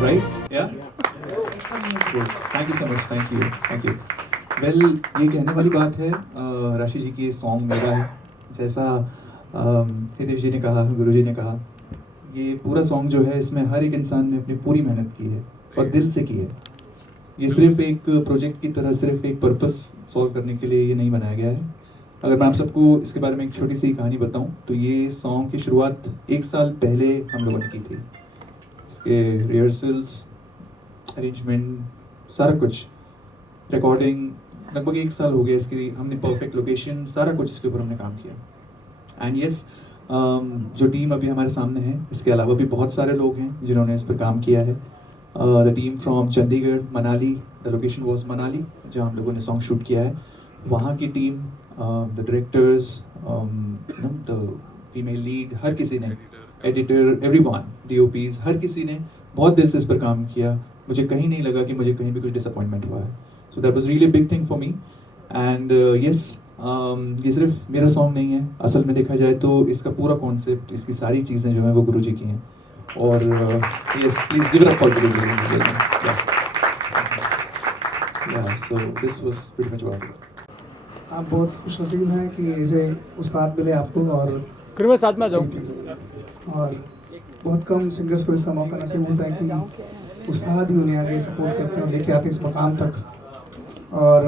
right? Yeah? It's amazing. Good. Thank you so much. Thank you. Thank you. Well, ये कहने वाली बात है राशि जी की सॉन्ग मेरा है जैसा हितेश जी ने कहा, गुरु जी ने कहा, ये पूरा सॉन्ग जो है इसमें हर एक इंसान ने अपनी पूरी मेहनत की है और दिल से की है। ये सिर्फ एक प्रोजेक्ट की तरह सिर्फ एक पर्पस सॉल्व करने के लिए ये नहीं बनाया गया है। अगर मैं आप सबको इसके बारे में एक छोटी सी कहानी बताऊं तो ये सॉन्ग की शुरुआत 1 साल पहले हम लोगों ने की थी। इसके रिहर्सल्स, अरेंजमेंट, सारा कुछ, रिकॉर्डिंग, लगभग 1 साल हो गया इसकी। हमने परफेक्ट लोकेशन, सारा कुछ इसके ऊपर हमने काम किया। एंड यस, जो टीम अभी हमारे सामने है, इसके अलावा भी बहुत सारे लोग हैं जिन्होंने इस पर काम किया है। The team from Chandigarh, Manali, the location was Manali जहाँ हम लोगों ने सॉन्ग शूट किया है। वहाँ की team, the directors, the female lead, हर किसी ने, एडिटर, एवरीवन, DOPs, हर किसी ने बहुत दिल से इस पर काम किया। मुझे कहीं नहीं लगा कि मुझे कहीं भी कुछ डिसअपॉइंटमेंट हुआ है। So that was really big thing for me. And yes, ये सिर्फ मेरा सॉन्ग नहीं है, असल में देखा जाए तो इसका पूरा कॉन्सेप्ट, इसकी सारी चीज़ें जो हैं वो गुरु जी की हैं। और yes, please give it up for गुरु जी। या so this was pretty much what. आप बहुत खुशनसीब हैं कि ऐसे उस्ताद मिले आपको, और फिर मैं साथ में आ जाऊँ। और बहुत कम सिंगर्स को इसका मौका नसीब होता है कि उस्ताद ही उन्हें आगे सपोर्ट करते हैं और लेके आते हैं इस मकाम तक। और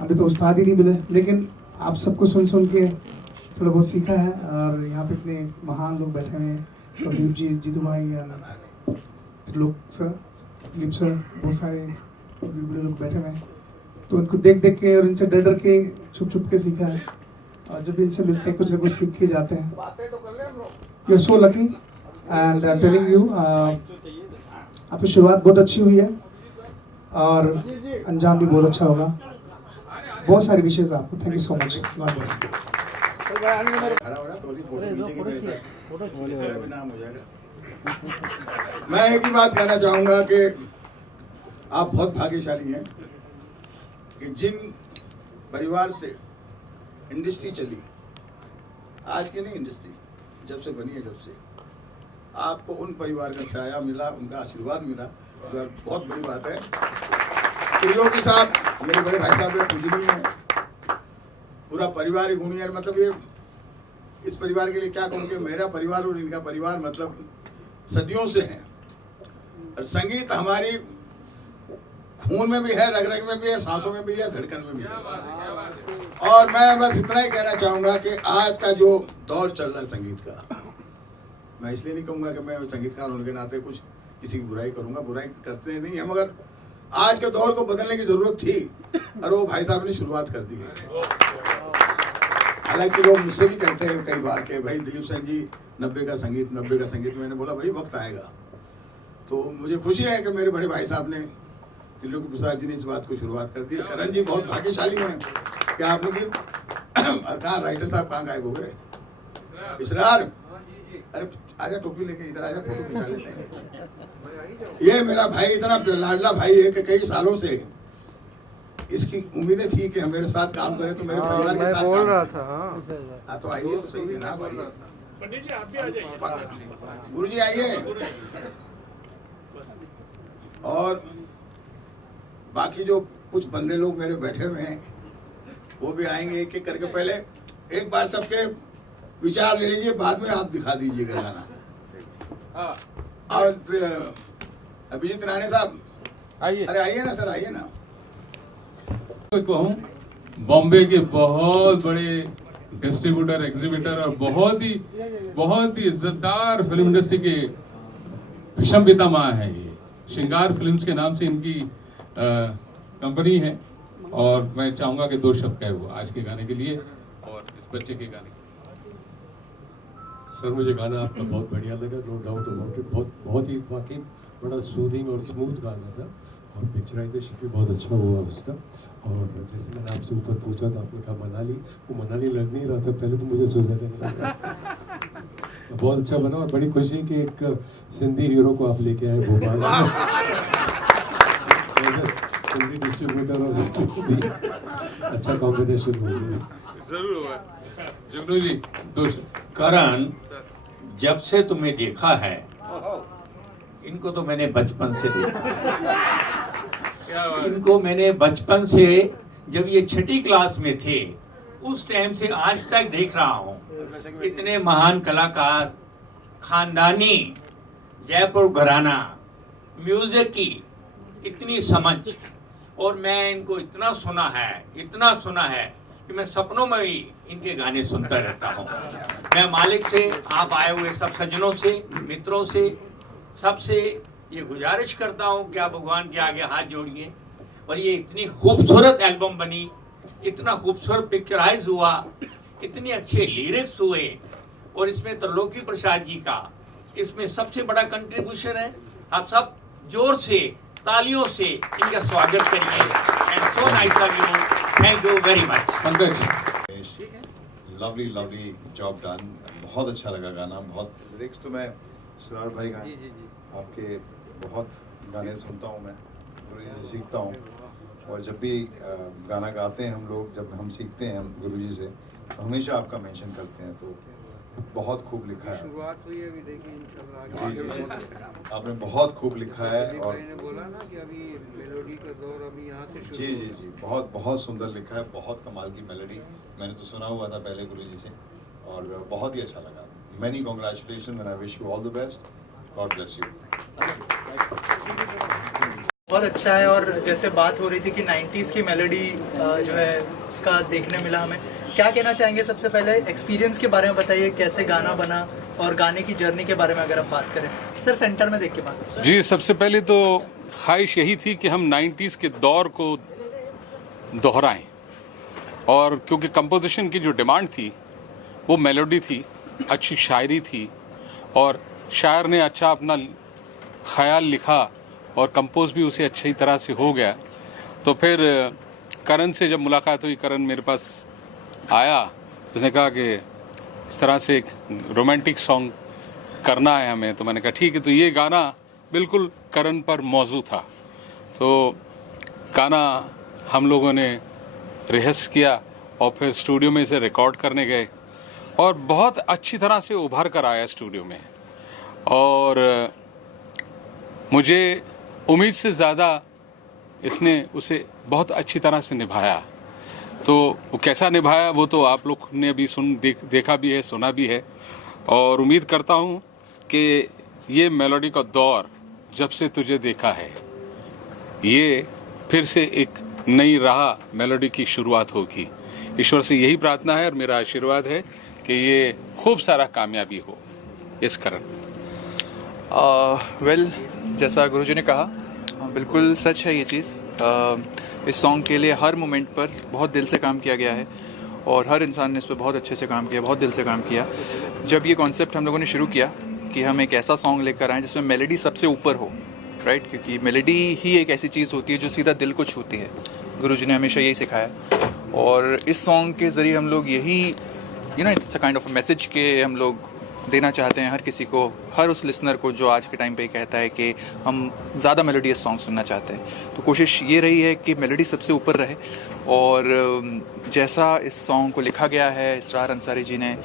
अभी तो उस्ताद ही नहीं मिले, लेकिन आप सबको सुन सुन के थोड़ा बहुत सीखा है। और यहाँ पे इतने महान लोग बैठे हुए हैं, प्रदीप जी, जीतू भाई, त्रिलोक सर, दिलीप सर, बहुत सारे बड़े लोग बैठे हुए हैं। तो उनको देख देख के और इनसे डर डर के, छुप छुप के सीखा है। और जब इनसे मिलते हैं कुछ ना कुछ सीख के जाते हैं। You are so lucky and I am telling you, आपकी शुरुआत बहुत अच्छी हुई है और अंजाम भी बहुत अच्छा होगा। बहुत सारी विशेष आपको। Thank you so much. God bless you. मैं एक ही बात कहना चाहूंगा कि आप बहुत भाग्यशाली हैं कि जिन परिवार से इंडस्ट्री चली, आज की नहीं इंडस्ट्री जब से बनी है, जब से आपको उन परिवार का साया मिला, उनका आशीर्वाद मिला, तो बहुत बड़ी बात है। त्रिलोकी साहब मेरे बड़े भाई साहब है, पूजनीय है, पूरा परिवार ही गुणी है। मतलब ये इस परिवार के लिए क्या कहूँ कि मेरा परिवार और इनका परिवार मतलब सदियों से है। और संगीत हमारी खून में भी है, रग रग में भी है, सांसों में भी है, धड़कन में भी है। और मैं बस इतना ही कहना चाहूँगा कि आज का जो दौर चल रहा है संगीत का, मैं इसलिए नहीं कहूँगा कि मैं संगीतकार होने के नाते कुछ किसी की बुराई करूँगा, बुराई करते नहीं है, मगर आज के दौर को बदलने की जरूरत थी और वो भाई साहब ने शुरुआत कर दी है। हालांकि लोग मुझसे भी कहते हैं कई बार कि भाई दिलीप सिंह जी 90 का संगीत, 90 का संगीत। मैंने बोला भाई वक्त आएगा। तो मुझे खुशी है कि मेरे बड़े भाई साहब ने, त्रिलोकी प्रसाद जी ने इस बात को शुरुआत कर दी। करण जी बहुत भाग्यशाली हैं कि आपने की कहाँ राइटर साहब कहाँ गायब हो गए? इसरार, अरे आजा टोपी लेके इधर आजा, फोटो खिंचा लेते हैं। ये मेरा भाई इतना लाडला भाई है कि कई सालों से इसकी उम्मीदें थी कि मेरे साथ काम करे, तो मेरे परिवार के साथ बोल काम रहा करे। था। हाँ तो आइए, तो सही है ना भाई। पंडित जी आप भी आ जाइए। गुरु जी आइए। और बाकी जो कुछ बंदे लोग मेरे बैठे हुए हैं वो भी आएंगे एक एक करके। पहले एक बार सबके विचार ले लीजिए, बाद में आप दिखा दीजिएगा गाना। और अभिजीत राणे साहब आइए। अरे आइए ना सर, आइए ना। कहूँ बॉम्बे के बहुत बड़े डिस्ट्रीब्यूटर, एग्जीबिटर और बहुत ही इज्जतदार फिल्म इंडस्ट्री के विषम पितामह है। ये श्रृंगार फिल्म्स के नाम से इनकी कंपनी है। और मैं चाहूंगा कि 2 शब्द कहे वो आज के गाने के लिए और इस बच्चे के गाने के लिए। सर मुझे गाना आपका बहुत बढ़िया लगा, नो डाउट अबाउट इट। बहुत ही वाकई बड़ा सूदिंग और स्मूथ गाना था और पिक्चराइजेशन भी बहुत अच्छा हुआ उसका। और जैसे मैंने आपसे ऊपर पूछा था, आपने कहा मनाली, वो मनाली लग नहीं रहा था पहले, तो मुझे स्विट्जरलैंड बहुत अच्छा बना। और बड़ी खुशी कि एक सिंधी हीरो को आप लेके आए भोपाल सिंधी डिस्ट्रीब्यूटर और सिंधी, अच्छा कॉम्बिनेशन हो गया। जरूर हुआ। जुगनू जी 2 शब्द। करण, जब से तुम्हें देखा है इनको तो मैंने बचपन से देखा। क्या बात है। इनको मैंने बचपन से, जब ये छठी क्लास में थे उस टाइम से आज तक देख रहा हूँ। इतने महान कलाकार, खानदानी, जयपुर घराना, म्यूजिक की इतनी समझ, और मैं इनको इतना सुना है कि मैं सपनों में भी इनके गाने सुनता रहता हूँ। मैं मालिक से, आप आए हुए सब सज्जनों से, मित्रों से, सबसे ये गुजारिश करता हूँ कि आप भगवान के आगे हाथ जोड़िए और ये इतनी खूबसूरत एल्बम बनी, इतना खूबसूरत पिक्चराइज हुआ, इतने अच्छे लिरिक्स हुए, और इसमें त्रिलोकी प्रसाद जी का इसमें सबसे बड़ा कंट्रीब्यूशन है। आप सब जोर से तालियों से इनका स्वागत करिए। And so nice of you, thank you very much. Pankaj, lovely lovely job done, बहुत अच्छा लगा गाना। बहुत लिरिक्स तो मैं सरार भाई का आपके बहुत गाने सुनता हूँ, मैं गुरुजी से सीखता हूँ, और जब भी गाना गाते हैं हम लोग, जब हम सीखते हैं गुरुजी से, तो हमेशा आपका मेंशन करते हैं। तो बहुत खूब लिखा है, शुरुआत हुई है अभी, देखिए इंशाल्लाह जी आगे जी जी, बहुत- आपने बहुत खूब लिखा है। प्रदीप और भाई ने बोला ना कि अभी मेलोडी का दौर अभी यहाँ से शुरू जी जी होगा। जी, बहुत बहुत सुंदर लिखा है, बहुत कमाल की मेलोडी। मैंने तो सुना हुआ था पहले गुरुजी से, और बहुत ही अच्छा लगा। Many congratulation and I wish you all the best. God bless you. बहुत अच्छा है। और जैसे बात हो रही थी कि 90s की मेलोडी जो है उसका देखने मिला हमें, क्या कहना चाहेंगे? सबसे पहले एक्सपीरियंस के बारे में बताइए, कैसे गाना बना और गाने की जर्नी के बारे में अगर आप बात करें। सर सेंटर में देख के बात। जी, सबसे पहले तो ख्वाहिश यही थी कि हम 90s के दौर को दोहराएं, और क्योंकि कंपोजिशन की जो डिमांड थी वो मेलोडी थी, अच्छी शायरी थी, और शायर ने अच्छा अपना ख्याल लिखा और कंपोज भी उसे अच्छी तरह से हो गया। तो फिर करण से जब मुलाकात हुई, करण मेरे पास आया, उसने कहा कि इस तरह से एक रोमांटिक सॉन्ग करना है हमें। तो मैंने कहा ठीक है। तो ये गाना बिल्कुल करण पर मौजू था। तो गाना हम लोगों ने रिहर्स किया और फिर स्टूडियो में इसे रिकॉर्ड करने गए, और बहुत अच्छी तरह से उभर कर आया स्टूडियो में, और मुझे उम्मीद से ज़्यादा इसने उसे बहुत अच्छी तरह से निभाया। तो वो कैसा निभाया वो तो आप लोग ने भी देखा भी है, सुना भी है, और उम्मीद करता हूँ कि ये मेलोडी का दौर जब से तुझे देखा है, ये फिर से एक नई राह मेलोडी की शुरुआत होगी। ईश्वर से यही प्रार्थना है और मेरा आशीर्वाद है कि ये खूब सारा कामयाबी हो इस कारण। वेल, जैसा गुरुजी ने कहा, बिल्कुल सच है ये चीज़। इस सॉन्ग के लिए हर मोमेंट पर बहुत दिल से काम किया गया है, और हर इंसान ने इस पर बहुत अच्छे से काम किया, बहुत दिल से काम किया। जब ये कॉन्सेप्ट हम लोगों ने शुरू किया कि हम एक ऐसा सॉन्ग लेकर आएँ जिसमें मेलोडी सबसे ऊपर हो, राइट, क्योंकि मेलोडी ही एक ऐसी चीज़ होती है जो सीधा दिल को छूती है। गुरुजी ने हमेशा यही सिखाया, और इस सॉन्ग के ज़रिए हम लोग यही it's a kind of message के हम लोग देना चाहते हैं हर किसी को, हर उस लिसनर को जो आज के टाइम पे कहता है कि हम ज़्यादा मेलोडियस सॉन्ग सुनना चाहते हैं। तो कोशिश ये रही है कि मेलोडी सबसे ऊपर रहे, और जैसा इस सॉन्ग को लिखा गया है इसरार अंसारी जी ने,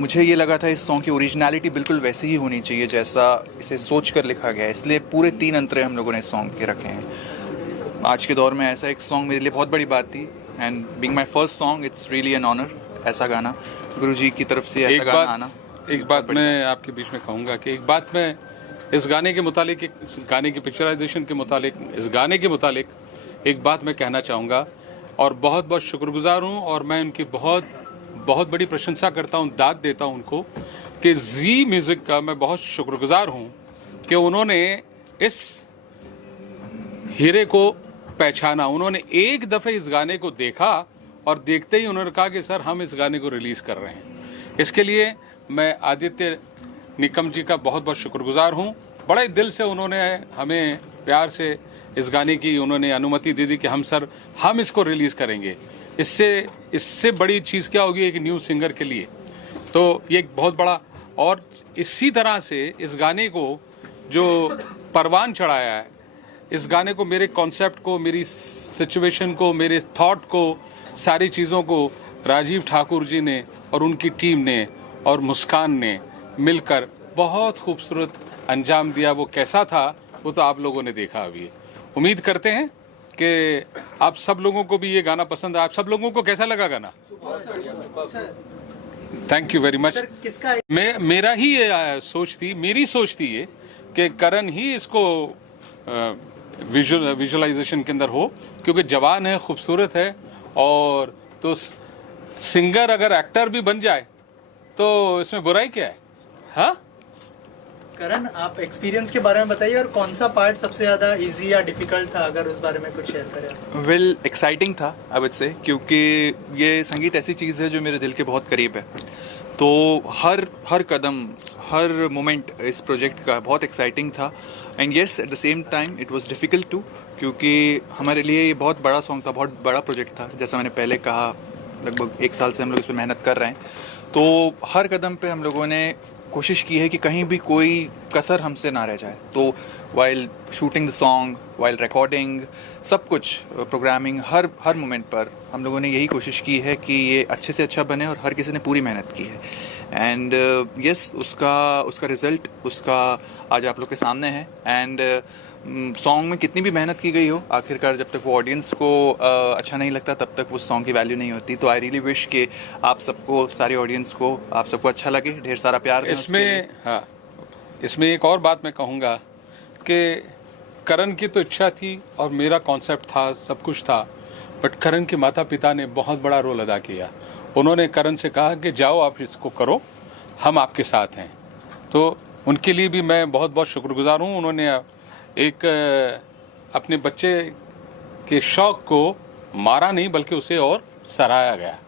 मुझे ये लगा था इस सॉन्ग की ओरिजिनलिटी बिल्कुल वैसी ही होनी चाहिए जैसा इसे सोच कर लिखा गया है, इसलिए पूरे 3 अंतरे हम लोगों ने इस सॉन्ग के रखे हैं। आज के दौर में ऐसा एक सॉन्ग मेरे लिए बहुत बड़ी बात थी, and being my first song it's really an honour. ऐसा गाना गुरुजी की तरफ से, ऐसा गाना आना। एक बात मैं आपके बीच में कहूँगा कि एक बात मैं इस गाने के मुतालिक, इस गाने की पिक्चराइजेशन के मुतालिक, इस गाने के मुतालिक एक बात मैं कहना चाहूँगा, और बहुत बहुत शुक्रगुजार हूँ, और मैं उनकी बहुत बहुत बड़ी प्रशंसा करता हूँ, दाद देता हूँ उनको, कि जी म्यूज़िक का मैं बहुत शुक्रगुजार हूँ कि उन्होंने इस हीरे को पहचाना। उन्होंने एक दफ़े इस गाने को देखा और देखते ही उन्होंने कहा कि सर हम इस गाने को रिलीज़ कर रहे हैं। इसके लिए मैं आदित्य निकम जी का बहुत बहुत शुक्रगुजार हूँ। बड़े दिल से उन्होंने हमें प्यार से इस गाने की उन्होंने अनुमति दे दी कि हम इसको रिलीज़ करेंगे। इससे बड़ी चीज़ क्या होगी एक न्यू सिंगर के लिए। तो ये एक बहुत बड़ा, और इसी तरह से इस गाने को जो परवान चढ़ाया है, इस गाने को, मेरे कॉन्सेप्ट को, मेरी सिचुएशन को, मेरे थॉट को, सारी चीज़ों को राजीव ठाकुर जी ने और उनकी टीम ने और मुस्कान ने मिलकर बहुत खूबसूरत अंजाम दिया वो कैसा था, वो तो आप लोगों ने देखा अभी। उम्मीद करते हैं कि आप सब लोगों को भी ये गाना पसंद है। आप सब लोगों को कैसा लगा गाना? Thank you very much. किसका मेरा ही ये सोच थी, मेरी सोच थी ये कि करण ही इसको विजुअलाइजेशन के अंदर हो, क्योंकि जवान है, खूबसूरत है, और तो सिंगर अगर एक्टर भी बन जाए तो इसमें बुराई क्या है? हाँ, करण, आप एक्सपीरियंस के बारे में बताइए, और कौन सा पार्ट सबसे ज़्यादा इजी या डिफिकल्ट था, अगर उस बारे में कुछ शेयर करें। वेल, एक्साइटिंग था आई वुड से, क्योंकि ये संगीत ऐसी चीज़ है जो मेरे दिल के बहुत करीब है। तो हर कदम, हर मोमेंट इस प्रोजेक्ट का बहुत एक्साइटिंग था। And yes, at the same time it was difficult to, क्योंकि हमारे लिए ये बहुत बड़ा सॉन्ग था, बहुत बड़ा प्रोजेक्ट था। जैसा मैंने पहले कहा, लगभग 1 साल से हम लोग इस पर मेहनत कर रहे हैं। तो हर कदम पे हम लोगों ने कोशिश की है कि कहीं भी कोई कसर हमसे ना रह जाए। तो while shooting the song, while recording, सब कुछ, प्रोग्रामिंग, हर मोमेंट पर हम लोगों ने यही कोशिश की है कि ये अच्छे से अच्छा बने, और हर किसी ने पूरी मेहनत की है। एंड यस, उसका रिज़ल्ट आज आप लोग के सामने है। एंड सॉन्ग में कितनी भी मेहनत की गई हो, आखिरकार जब तक वो ऑडियंस को अच्छा नहीं लगता, तब तक उस सॉन्ग की वैल्यू नहीं होती। तो आई रियली विश कि आप सबको, सारे ऑडियंस को, आप सबको अच्छा लगे, ढेर सारा प्यार दें उसके लिए। हाँ, इसमें एक और बात मैं कहूँगा कि करण की तो इच्छा थी और मेरा कॉन्सेप्ट था, सब कुछ था, बट करण के माता पिता ने बहुत बड़ा रोल अदा किया। उन्होंने करण से कहा कि जाओ आप इसको करो, हम आपके साथ हैं। तो उनके लिए भी मैं बहुत बहुत शुक्रगुजार हूँ। उन्होंने एक अपने बच्चे के शौक़ को मारा नहीं, बल्कि उसे और सराहा गया।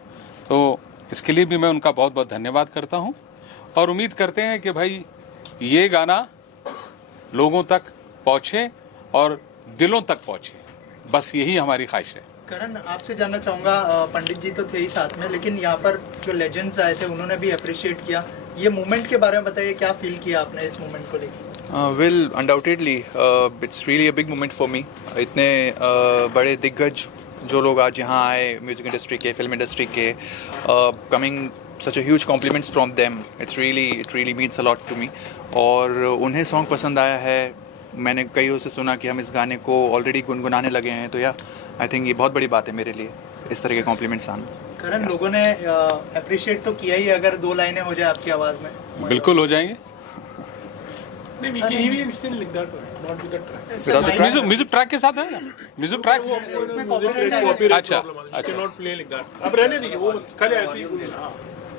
तो इसके लिए भी मैं उनका बहुत बहुत धन्यवाद करता हूँ, और उम्मीद करते हैं कि भाई ये गाना लोगों तक पहुँचे और दिलों तक पहुँचे, बस यही हमारी ख्वाहिश है। करण, आपसे जानना चाहूँगा, पंडित जी तो थे ही साथ में, लेकिन यहाँ पर जो लेजेंड्स आए थे उन्होंने भी अप्रिशिएट किया। ये मोमेंट के बारे में बताइए, क्या फील किया आपने इस मोमेंट को लेकर? Well, undoubtedly it's really a big moment for me. इतने बड़े दिग्गज जो लोग आज यहाँ आए, म्यूजिक इंडस्ट्री के, फिल्म इंडस्ट्री के, coming such a huge compliments from them, it really means a lot to me. और उन्हें सॉन्ग पसंद आया है। मैंने कईयों से सुना कि हम इस गाने को ऑलरेडी गुनगुनाने लगे हैं। तो या आई थिंक ये बहुत बड़ी बात है मेरे लिए, इस तरह के कॉम्प्लीमेंट्स आना। करण, लोगों ने अप्रिशिएट तो किया ही, अगर 2 लाइनें हो जाए आपकी आवाज़ में। बिल्कुल हो जाएंगे। म्यूजिक ट्रैक के साथ है ना, म्यूजिक ट्रैक। अच्छा, अब रहने दीजिए, वो कल ऐसे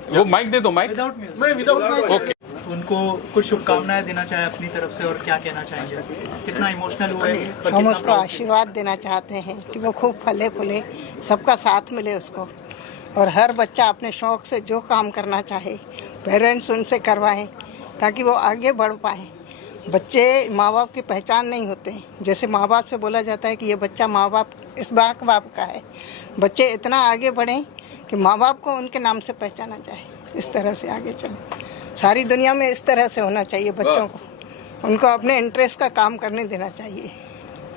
वो माइक दे दो, माइक। Without okay. उनको कुछ शुभकामनाएं देना चाहे अपनी तरफ से, और क्या कहना चाहेंगे? कितना इमोशनल हुए? हम उसको आशीर्वाद देना चाहते हैं कि वो खूब फले फूले, सबका साथ मिले उसको, और हर बच्चा अपने शौक़ से जो काम करना चाहे पेरेंट्स उनसे करवाएं, ताकि वो आगे बढ़ पाएँ। बच्चे माँ बाप की पहचान नहीं होते हैं। जैसे माँ बाप से बोला जाता है कि ये बच्चा माँ बाप, इस बाप का है। बच्चे इतना आगे बढ़ें कि माँ बाप को उनके नाम से पहचाना जाए, इस तरह से आगे चलें। सारी दुनिया में इस तरह से होना चाहिए बच्चों को, उनको अपने इंटरेस्ट का काम करने देना चाहिए।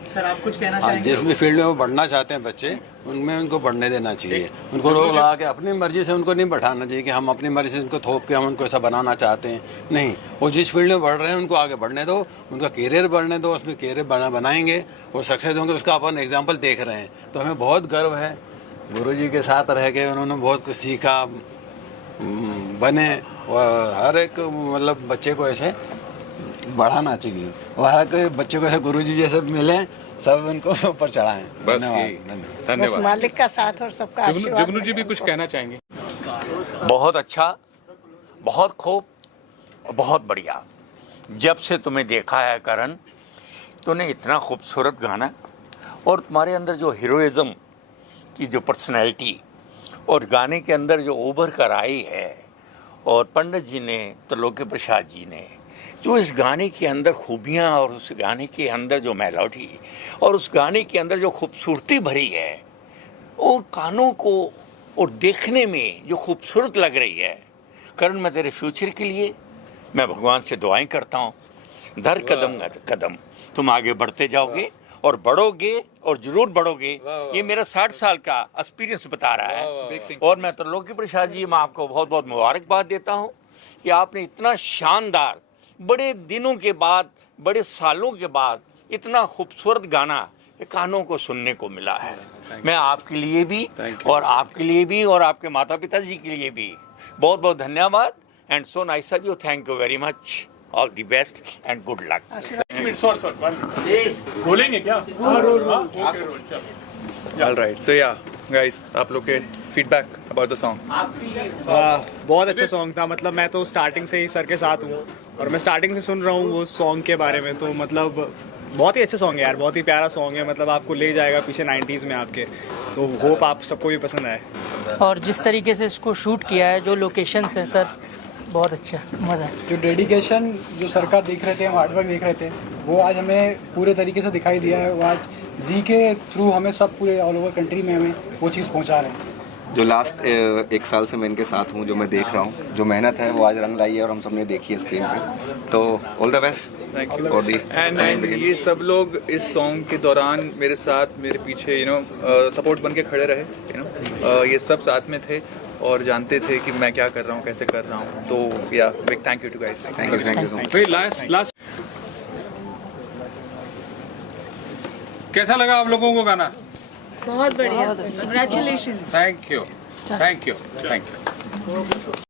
सर, आप कुछ कहना चाहेंगे? जिस भी फील्ड में वो बढ़ना चाहते हैं बच्चे, उनमें उनको बढ़ने देना चाहिए। उनको रोक लगा के अपनी मर्जी से उनको नहीं बैठाना चाहिए कि हम अपनी मर्जी से उनको थोप के हम उनको ऐसा बनाना चाहते हैं। नहीं, वो जिस फील्ड में बढ़ रहे हैं उनको आगे बढ़ने दो, उनका कैरियर बढ़ने दो, उसमें कैरियर बनाएंगे और सक्सेस होंगे। उसका अपन एग्जाम्पल देख रहे हैं, तो हमें बहुत गर्व है। गुरुजी के साथ रह के उन्होंने बहुत कुछ सीखा, बने, और हर एक मतलब बच्चे को ऐसे बढ़ाना चाहिए, और हर कोई बच्चे को ऐसे गुरुजी जैसे मिले, सब उनको ऊपर चढ़ाएं। बस धन्यवाद। मालिक का साथ और सबका आशीर्वाद। जुगनू जी भी कुछ कहना चाहेंगे? बहुत अच्छा, बहुत खूब, बहुत बढ़िया। जब से तुम्हें देखा है करण, तूने इतना खूबसूरत गाना, और तुम्हारे अंदर जो हीरोइज्म की जो पर्सनैलिटी, और गाने के अंदर जो उभर कर आई है, और पंडित जी ने, त्रिलोकी प्रसाद जी ने जो इस गाने के अंदर खूबियाँ, और उस गाने के अंदर जो मेलोडी, और उस गाने के अंदर जो खूबसूरती भरी है, वो कानों को और देखने में जो खूबसूरत लग रही है। करण, मैं तेरे फ्यूचर के लिए मैं भगवान से दुआएं करता हूँ। दर कदम कदम तुम आगे बढ़ते जाओगे और बढ़ोगे, और जरूर बढ़ोगे। ये मेरा 60 साल का एक्सपीरियंस बता रहा है। और मैं त्रिलोकी प्रसाद जी, मैं आपको बहुत बहुत मुबारकबाद देता हूँ कि आपने इतना शानदार बड़े दिनों के बाद, बड़े सालों के बाद इतना खूबसूरत गाना ये कानों को सुनने को मिला है। मैं आपके लिए भी और आपके लिए भी और आपके माता पिता जी के लिए भी बहुत बहुत धन्यवाद। And so nice of you, thank you very much, all the best and good luck. बोलेंगे क्या? ऑलराइट, सो या गाइस, आप लोग के फीडबैक अबाउट द सॉन्ग। बहुत अच्छा सॉन्ग था। मतलब मैं तो स्टार्टिंग से ही सर के साथ हूँ और मैं स्टार्टिंग से सुन रहा हूँ वो सॉन्ग के बारे में। तो मतलब बहुत ही अच्छा सॉन्ग है यार, बहुत ही प्यारा सॉन्ग है। मतलब आपको ले जाएगा पीछे 90s में आपके। तो होप आप सबको भी पसंद आए। और जिस तरीके से इसको शूट किया है, जो लोकेशंस हैं सर, बहुत अच्छा मज़ा। जो डेडिकेशन जो सर का देख रहे थे, हम हार्डवर्क देख रहे थे, वो आज हमें पूरे तरीके से दिखाई दिया है। वो आज जी के थ्रू हमें सब पूरे ऑल ओवर कंट्री में हमें वो चीज़ पहुंचा रहे हैं। जो लास्ट 1 साल से मैं इनके साथ हूँ, जो मैं देख रहा हूँ, जो मेहनत है वो आज रंग लाई है और हम सबने देखी है स्क्रीन पे। तो ऑल द बेस्ट। एंड ये सब लोग इस सॉन्ग के दौरान मेरे साथ, मेरे पीछे सपोर्ट बन के खड़े रहे। ये सब साथ में थे और जानते थे कि मैं क्या कर रहा हूँ, कैसे कर रहा हूँ। तो yeah big thank you to guys. Thank you so much. Last कैसा लगा आप लोगों को गाना? बहुत बढ़िया, congratulations. Thank you, thank you, thank you.